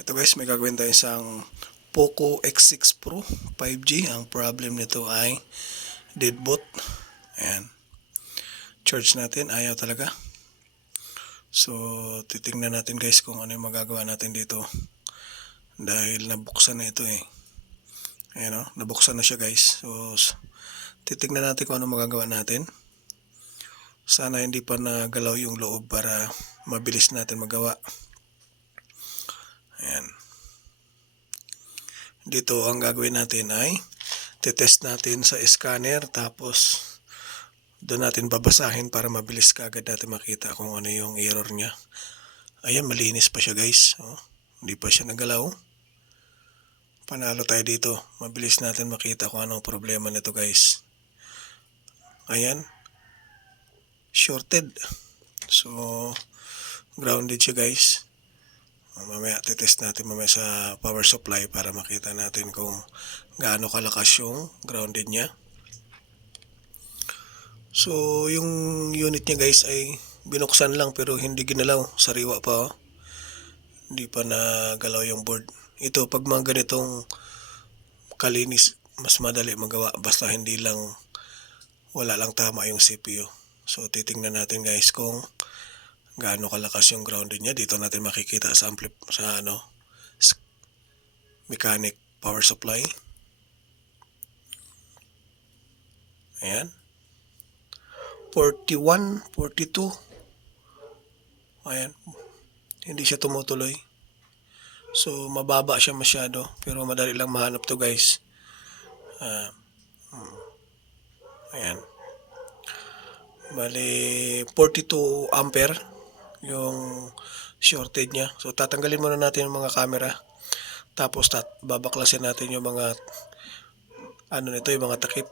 Ito guys, may gagawin tayo isang Poco X6 Pro 5G. Ang problem nito ay deadboot. Ayan. Charge natin, ayaw talaga. So, titingnan natin guys kung ano yung magagawa natin dito. Dahil nabuksan na ito eh. Ayan o, nabuksan na siya guys. So, titingnan natin kung ano magagawa natin. Sana hindi pa nagalaw yung loob para mabilis natin magawa. Ayan. Dito ang gagawin natin ay titest natin sa scanner, tapos doon natin babasahin para mabilis kaagad natin makita kung ano yung error niya. Ayan, malinis pa siya guys. Hindi pa siya nagalaw. Panalo tayo dito. Mabilis natin makita kung anong problema nito guys. Ayan, shorted. So, grounded siya guys. Mamaya titest natin mamaya sa power supply para makita natin kung gaano kalakas yung grounded niya. So yung unit niya guys ay binuksan lang pero hindi ginalaw, sariwa pa oh. Hindi pa nagalaw yung board. Ito pag mga ganitong kalinis mas madali magawa, basta hindi lang wala lang tama yung CPU. So titingnan natin guys kung gaano kalakas yung grounded niya. Dito natin makikita sa mechanic power supply. Ayan, 41, 42. Ayan, hindi siya tumutuloy. So mababa siya masyado, pero madali lang mahanap to guys. Ayan, bali 42 ampere yung shorted niya. So tatanggalin muna natin yung mga camera, tapos babaklasin natin yung mga nito, yung mga takip.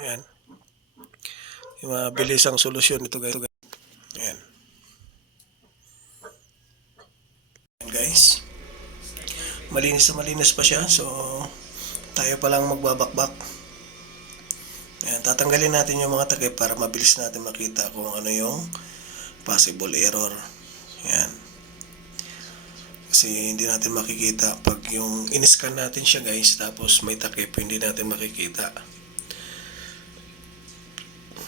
Ayan, yung mabilisang solusyon nito guys. Ayan. Ayan guys, malinis na malinis pa siya. So tayo pa lang magbabakbak. Ayan, tatanggalin natin yung mga takip para mabilis natin makita kung ano yung possible error. Ayan, kasi hindi natin makikita pag yung in-scan natin siya guys tapos may takip, hindi natin makikita.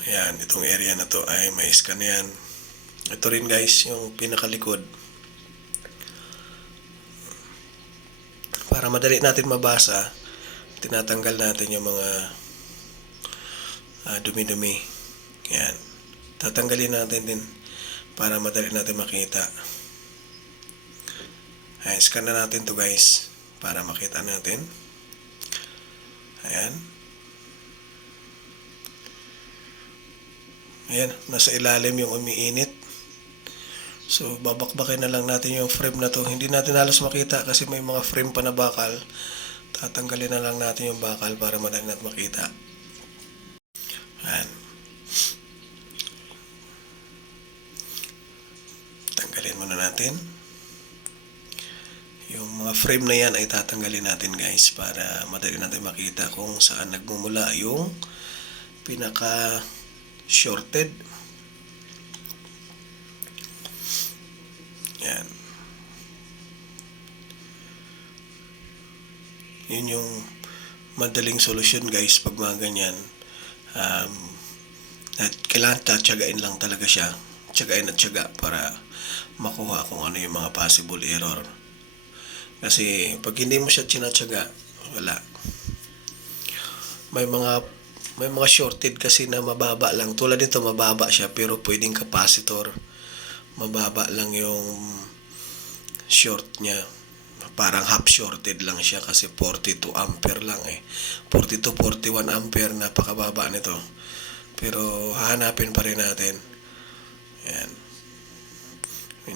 Ayan, itong area na to ay may scan yan. Ito rin guys yung pinakalikod. Para madali natin mabasa, tinatanggal natin yung mga dumi-dumi. Ayan, tatanggalin natin din para madali natin makita. Ayan, scan na natin to guys para makita natin. Ayan. Ayan, nasa ilalim yung umiinit. So babakbakin na lang natin yung frame na to. Hindi natin halos makita kasi may mga frame pa na bakal. Tatanggalin na lang natin yung bakal para madali natin makita. Ayan. Tanggalin muna natin. Yung mga frame na yan ay tatanggalin natin guys para madali natin makita kung saan nagmumula yung pinaka shorted. Yan. Yun yung madaling solusyon guys pag mga ganyan. At kailangan tiyagain lang talaga siya. Tiyagain at tiyaga para makuha kung ano yung mga possible error. Kasi pag hindi mo siya tinatyaga, wala. May mga shorted kasi na mababa lang. Tulad nito mababa siya pero pwedeng capacitor. Mababa lang yung short niya. Parang half shorted lang siya kasi 42 ampere lang eh. 42, 41 ampere, napakababa nito. Pero hahanapin pa rin natin. Ayan.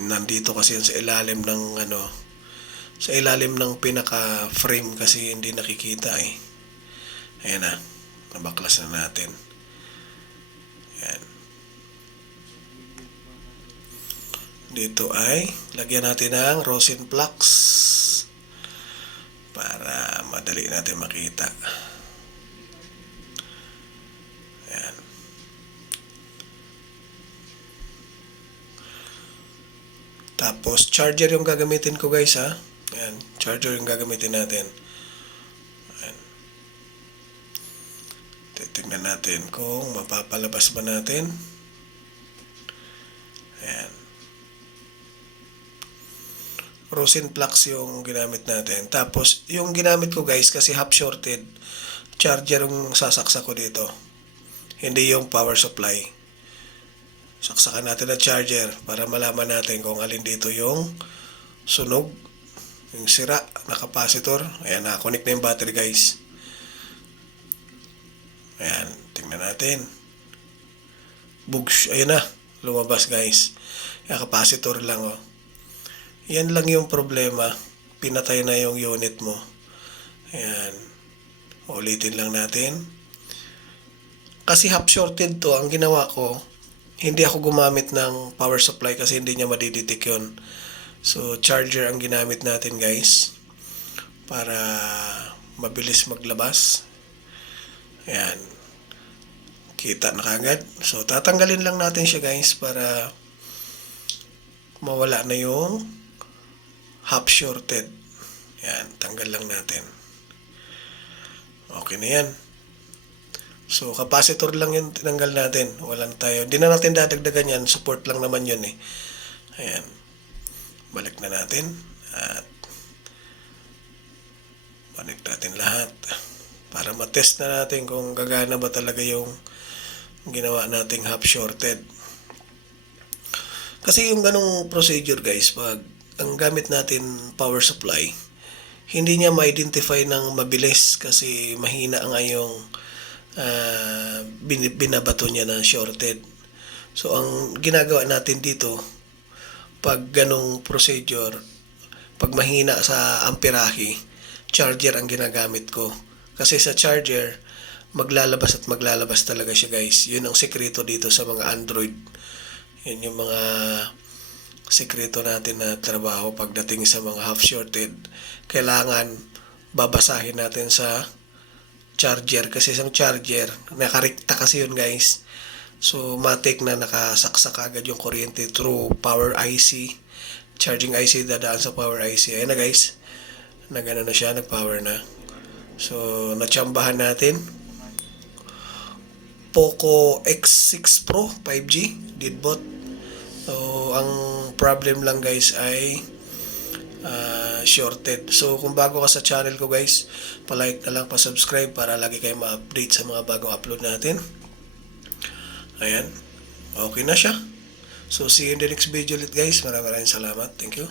Nandito kasi sa ilalim ng sa ilalim ng pinaka frame kasi hindi nakikita eh. Ayan na. Nabaklas na natin. Ayan. Dito ay lagyan natin ng rosin flux para madali natin makita. Ayan. Tapos charger yung gagamitin ko guys ha. Ayan, charger yung gagamitin natin. Ayan. Titignan natin kung mapapalabas ba natin. Ayan. Rosin flux yung ginamit natin. Tapos yung ginamit ko guys kasi half shorted, charger yung sasaksak ko dito. Hindi yung power supply. Saksakan natin ang charger para malaman natin kung alin dito yung sunog, yung sira na capacitor. Ayan, nakakonect na yung battery guys. Ayan, tingnan natin. Bugs, ayan na, lumabas guys. Yung capacitor lang oh. Yan lang yung problema. Pinatay na yung unit mo. Ayan. Ulitin lang natin. Kasi half shorted to, ang ginawa ko, hindi ako gumamit ng power supply kasi hindi niya madidetect yun. So, charger ang ginamit natin guys para mabilis maglabas. Ayan. Kita na kagad. So, tatanggalin lang natin siya guys para mawala na yung half shorted. Ayan. Tanggal lang natin. Okay na yan. So, capacitor lang yun tinanggal natin. Wala na tayo. Hindi na natin dadagdagan yan. Support lang naman yun eh. Ayan. Balik na natin. At balik natin lahat. Para matest na natin kung gagana ba talaga yung ginawa nating half shorted. Kasi yung ganong procedure guys, pag ang gamit natin power supply, hindi niya ma-identify ng mabilis kasi mahina nga yung binabato niya na shorted. So ang ginagawa natin dito pag ganong procedure, pag mahina sa amperahe, charger ang ginagamit ko. Kasi sa charger maglalabas at maglalabas talaga siya guys. Yun ang sekreto dito sa mga Android. Yun yung mga sekreto natin na trabaho pagdating sa mga half shorted. Kailangan babasahin natin sa charger kasi isang charger nakarikta kasi yun guys. So matik na nakasaksak agad yung kuryente through power IC, charging IC dadaan sa power IC. Ayan na guys, nagana na siya, nagpower na. So natsambahan natin Poco X6 Pro 5G deadbot. So ang problem lang guys ay shorted. So kung bago ka sa channel ko guys, palike na lang, pa-subscribe para lagi kayo ma-update sa mga bagong upload natin. Ayan. Okay na siya. So see you in the next video ulit guys. Maraming salamat. Thank you.